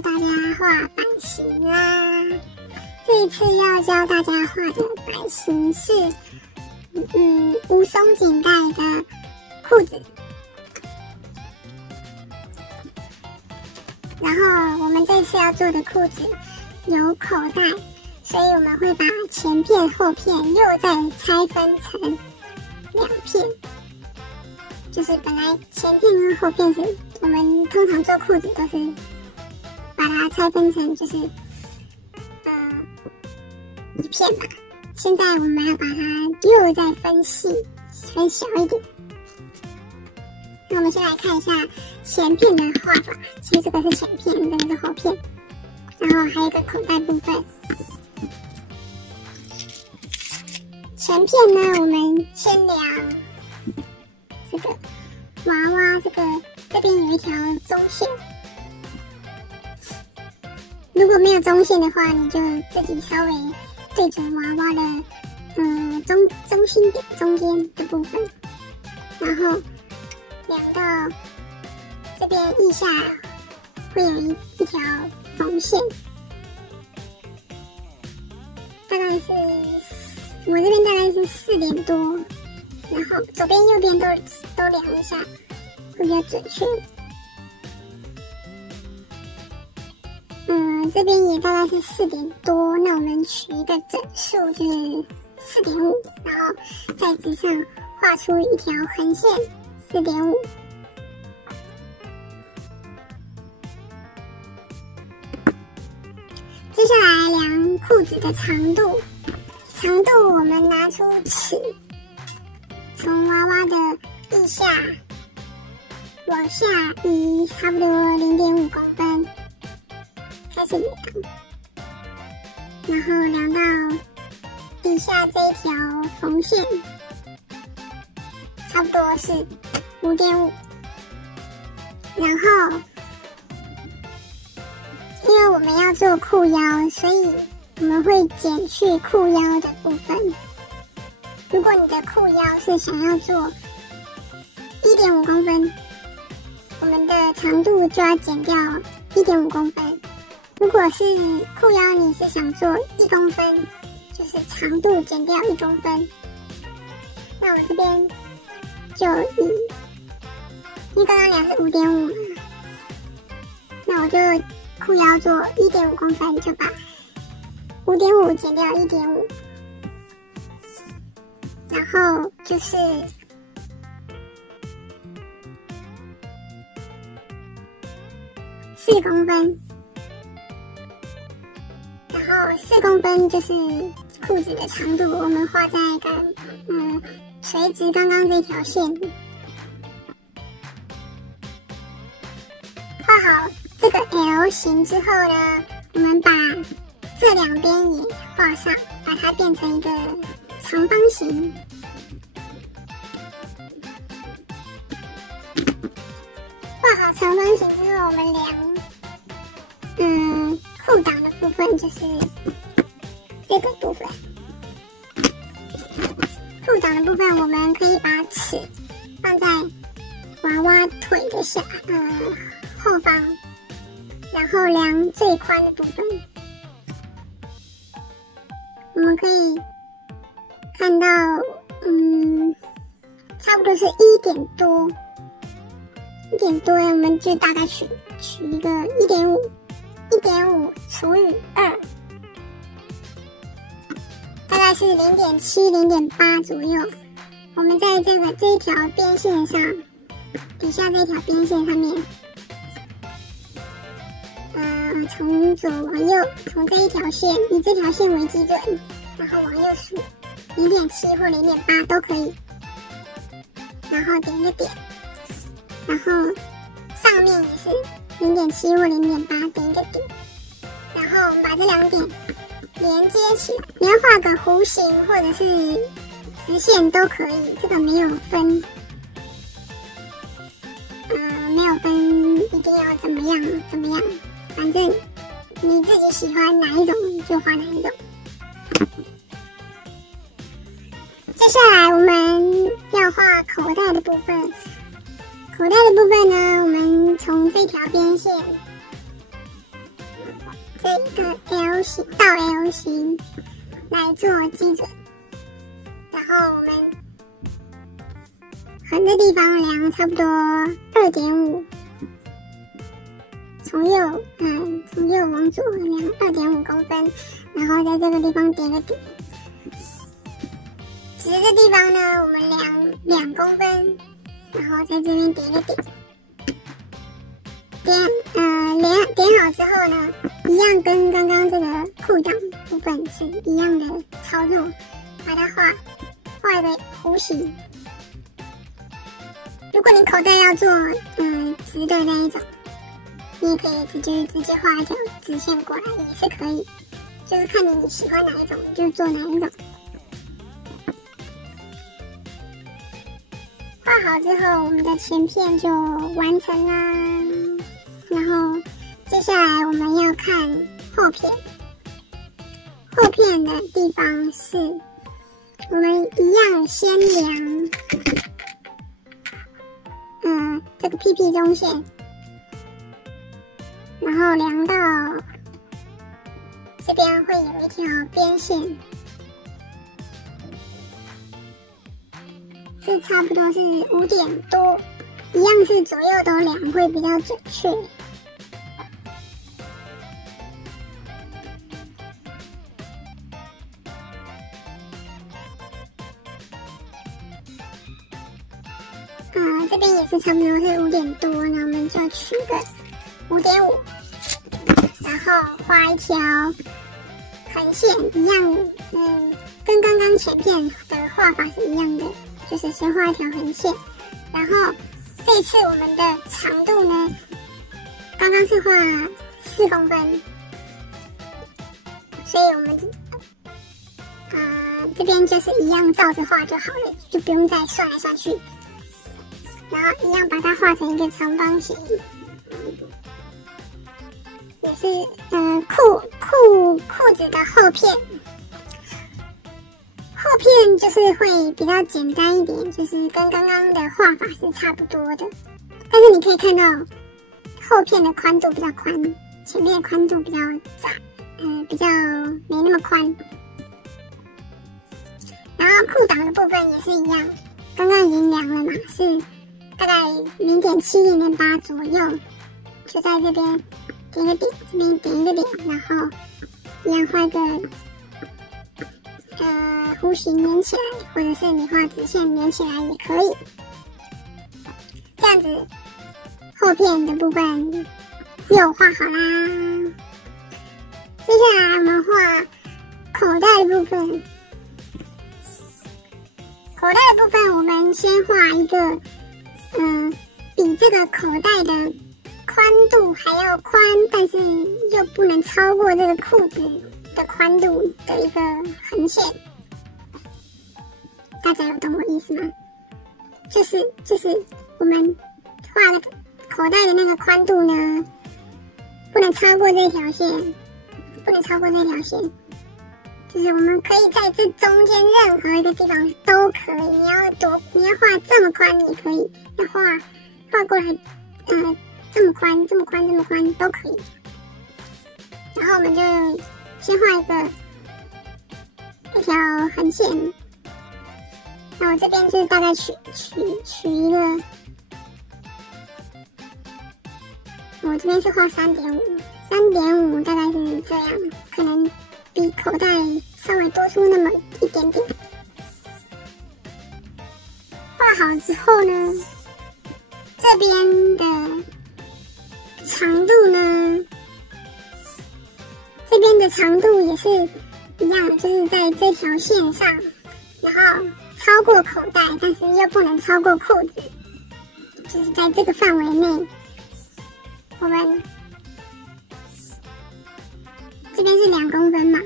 大家画版型啦。这一次要教大家画的版型是无松紧带的裤子。然后我们这次要做的裤子有口袋，所以我们会把前片后片又再拆分成2片。就是本来前片跟后片是我们通常做裤子都是把它拆分成就是1片嘛，现在我们要把它又再分细分小一点。那我们先来看一下前片的画法，其实这个是前片，这个是后片，然后还有一个口袋部分。前片呢，我们先量这个娃娃，这边有一条中线，如果没有中线的话，你就自己稍微对准娃娃的中心点中间的部分，然后量到这边腋下会有一条缝线，大概是我这边大概是4点多，然后左边右边都量一下，会比较准确。这边也大概是4点多，那我们取一个整数就是4.5，然后在纸上画出一条横线4.5。接下来量裤子的长度，我们拿出尺，从娃娃的腋下往下移差不多0.5公分开始量，然后量到底下这一条缝线差不多是5.5，然后因为我们要做裤腰，所以我们会减去裤腰的部分。如果你的裤腰是想要做1.5公分，我们的长度就要减掉1.5公分。如果是裤腰你是想做1公分，就是长度减掉1公分。那我这边就因为刚刚量是5.5嘛，那我就裤腰做1.5公分，就把5.5减掉1.5，然后就是4公分，然后4公分就是裤子的长度，我们画在一个垂直刚刚这条线。画好这个 L 型之后呢，我们把这2边也画上，把它变成一个长方形。画好长方形之后，我们量裤裆的部分，就是这个部分。裤裆的部分，我们可以把尺放在娃娃腿的后方，然后量最宽的部分。我们可以看到，差不多是1点多，我们就大概取一个1.5除以2，大概是0.7、0.8左右。我们在这一条边线上，底下这条边线上面，从左往右，从这一条线，以这条线为基准，然后往右数0.7或0.8都可以，然后点一个点，然后上面也是0.7或0.8，点一个点，然后我们把这2点连接起来。你要画个弧形或者是直线都可以，这个没有分，没有分一定要怎么样，反正你自己喜欢哪一种就画哪一种。接下来我们要画口袋的部分。口袋的部分呢，我们从这条边线这一个 L 型到 L 型来做基准，然后我们横的地方量差不多 2.5， 从右往左量 2.5 公分，然后在这个地方点个底。直的地方呢，我们量2公分，然后在这边点一个底。点好之后呢，一样跟刚刚这个裤裆部分是一样的操作，把它画一个弧形。如果你口袋要做直的那一种，你也可以直接画一条直线过来也是可以，就是看你喜欢哪一种就做哪一种。画好之后，我们的前片就完成啦。然后接下来我们要看后片，后片的地方是我们一样先量这个屁屁中线，然后量到这边会有一条边线，是差不多是5点多，一样是左右都量会比较准确。这边也是差不多是5点多，那我们就取个5.5，然后画一条横线，一样，跟刚刚前片的画法是一样的，就是先画一条横线，然后这次我们的长度呢，刚刚是画4公分，所以我们这边就是一样照着画就好了，就不用再算来算去。然后一样把它画成一个长方形，也是裤子的后片，后片就是会比较简单一点，就是跟刚刚的画法是差不多的，但是你可以看到后片的宽度比较宽，前面的宽度比较窄，比较没那么宽。然后裤裆的部分也是一样，刚刚已经量了嘛，是大概0.7、0.8左右，就在这边点个点，这边点一个点，然后一样画一个弧形连起来，或者是你画直线连起来也可以。这样子后片的部分又画好啦。接下来我们画口袋的部分。口袋的部分，我们先画一个比这个口袋的宽度还要宽，但是又不能超过这个裤子的宽度的一个横线。大家有懂我意思吗？就是我们画的口袋的那个宽度呢，不能超过这条线，不能超过这条线。就是我们可以在这中间任何一个地方都可以，你要画这么宽也可以，要画过来，这么宽都可以。然后我们就先画一条横线，那我这边就是大概取一个，我这边是画3.5大概是这样，可能比口袋稍微多出那么一点点。画好之后呢，这边的长度呢，这边的长度也是一样，就是在这条线上，然后超过口袋，但是又不能超过裤子，就是在这个范围内。我们这边是2公分嘛，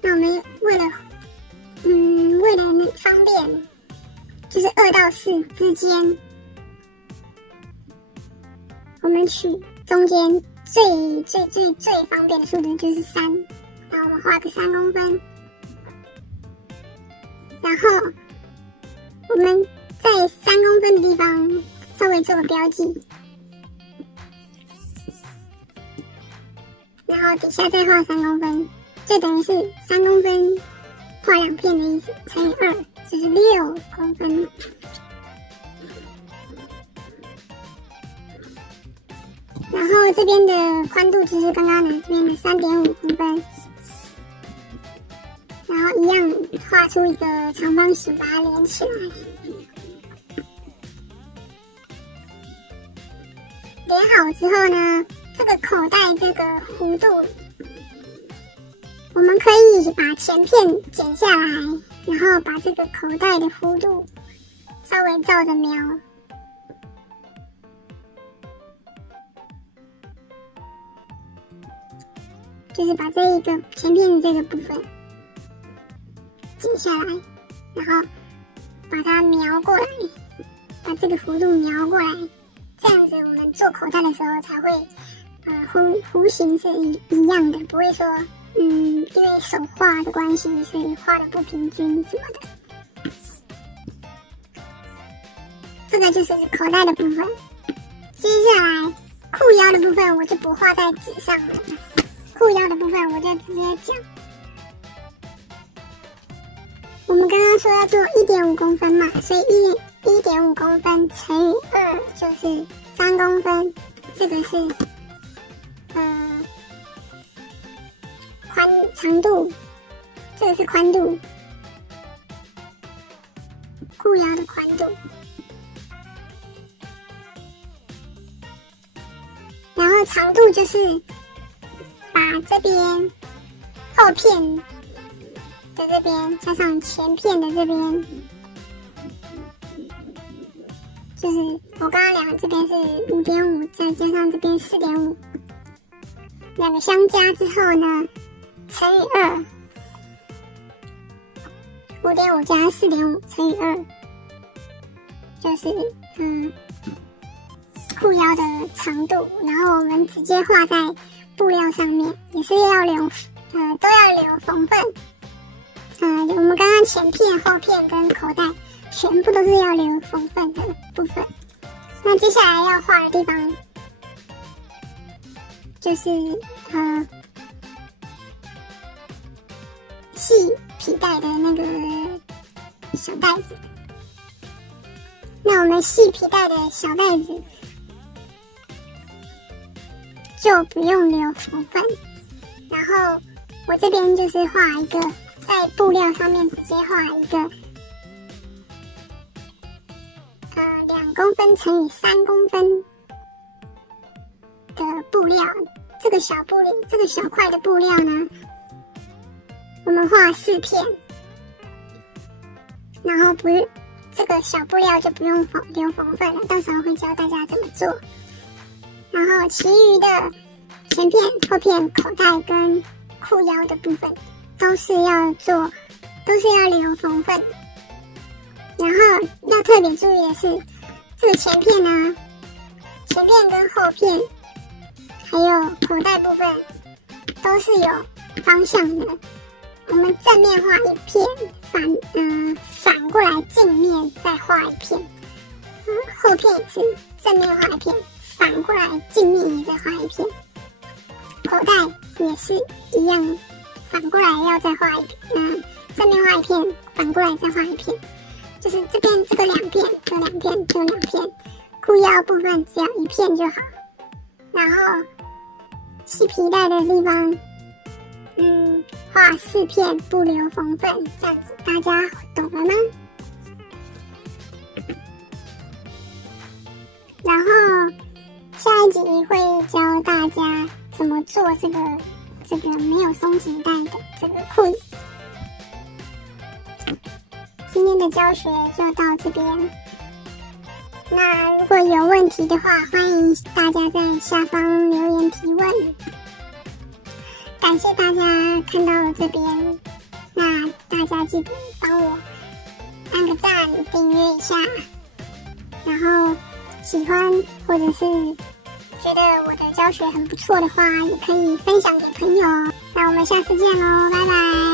那我们为了方便，就是2到4之间，我们取中间最方便的数字就是3，然后我们画个3公分，然后我们在3公分的地方稍微做个标记。然然后底下再画3公分，就等于是3公分画2片的意思，乘以2就是6公分。然后这边的宽度就是刚刚的这边的3.5公分，然后一样画出一个长方形，把它连起来。连好之后呢，这个口袋这个弧度，我们可以把前片剪下来，然后把这个口袋的弧度稍微照着描。就是把这一个前片的这个部分剪下来，然后把它描过来，把这个弧度描过来，这样子我们做口袋的时候才会，弧形是一样的，不会说，因为手画的关系，所以画的不平均什么的。这个就是口袋的部分。接下来裤腰的部分我就不画在纸上了。裤腰的部分我就直接讲，我们刚刚说要做1.5公分嘛，所以1.5公分乘以2就是3公分，这个是长度，这个是宽度，裤腰的宽度，然后长度就是把这边后片的这边加上前片的这边，就是我刚刚量的这边是5.5，再加上这边4.5，两个相加之后呢，乘以2，5.5加4.5乘以2，就是裤腰的长度，然后我们直接画在布料上面，也是要留，都要留缝缝。我们刚刚前片、后片跟口袋全部都是要留缝缝的部分。那接下来要画的地方就是系皮带的那个小袋子。那我们系皮带的小袋子就不用留缝缝，然后我这边就是画一个，在布料上面直接画一个2公分乘以3公分的布料。这个小块的布料呢，我们画4片，然后这个小布料就不用留缝缝了，到时候会教大家怎么做。然后其余的前片、后片、口袋跟裤腰的部分都是要留缝缝。然后要特别注意的是，这个前片呢，前片跟后片还有口袋部分都是有方向的。我们正面画一片，反过来镜面再画一片，后片也是正面画一片，反过来镜面也再画一片，口袋也是一样，反过来要再画一片，正面画一片，反过来再画一片，就是这边这个2片，这2片，这2片，裤腰部分只要1片就好。然后系皮带的地方，画4片不留缝缝，这样子大家懂了吗？然后下一集会教大家怎么做这个没有松紧带的这个裤子。今天的教学就到这边。那如果有问题的话，欢迎大家在下方留言提问。感谢大家看到了这边，那大家记得帮我按个赞、订阅一下，然后喜欢或者是觉得我的教学很不错的话，也可以分享给朋友。那我们下次见喽，拜拜。